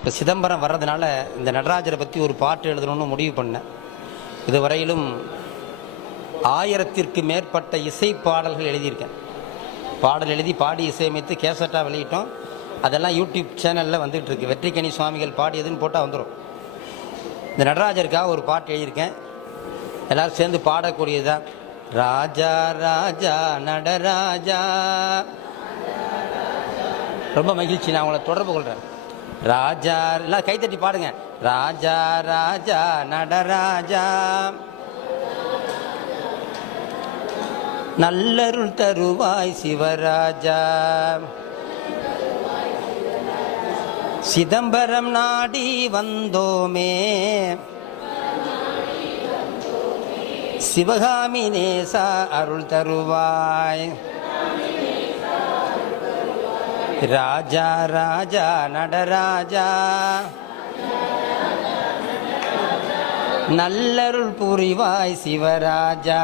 இப்போ சிதம்பரம் வர்றதுனால இந்த நடராஜரை பற்றி ஒரு பாட்டு எழுதணும்னு முடிவு பண்ணேன். இதுவரையிலும் 1000ற்கு மேற்பட்ட இசை பாடல்கள் எழுதியிருக்கேன். பாடல் எழுதி பாடி இசையமைத்து கேசட்டாக வெளியிட்டோம். அதெல்லாம் யூடியூப் சேனலில் வந்துகிட்டு இருக்கு. வெற்றிக்கனி சுவாமிகள் பாடியதுன்னு போட்டால் வந்துடும். இந்த நடராஜருக்காக ஒரு பாட்டு எழுதியிருக்கேன். எல்லோரும் சேர்ந்து பாடக்கூடியதுதான். ராஜா ராஜா நடராஜா. ரொம்ப மகிழ்ச்சி, நான் உங்களை தொடர்பு கொள்கிறேன். ராஜா எல்லாம் கைத்தட்டி பாடுங்க. ராஜா ராஜா நடராஜா, நல்லருள் தருவாய் சிவராஜா, சிதம்பரம் நாடி வந்தோமே, சிவகாமி நேசா அருள் தருவாய். ராஜா ராஜா நடராஜா, நல்லருள் புரிவாய் சிவராஜா,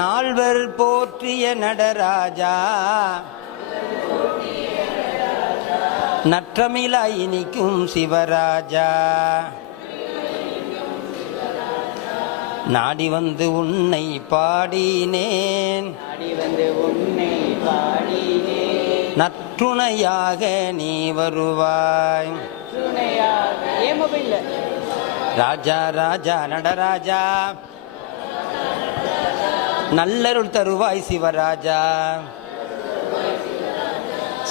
நால்வர் போற்றிய நடராஜா, நற்றமிழாய் இனிக்கும் சிவராஜா, நாடி வந்து உன்னை பாடினேன், நற்றுணையாக நீ வருவாய். ராஜா ராஜா நடராஜா, நல்லருள் தருவாய் சிவராஜா,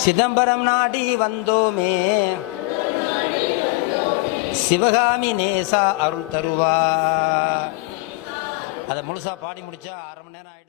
சிதம்பரம் நாடி வந்தோமே, சிவகாமி நேசா அருள் தருவாய். அதை முழுசா பாடி முடிச்சா 1/2 மணி நேரம் ஆயிடும்.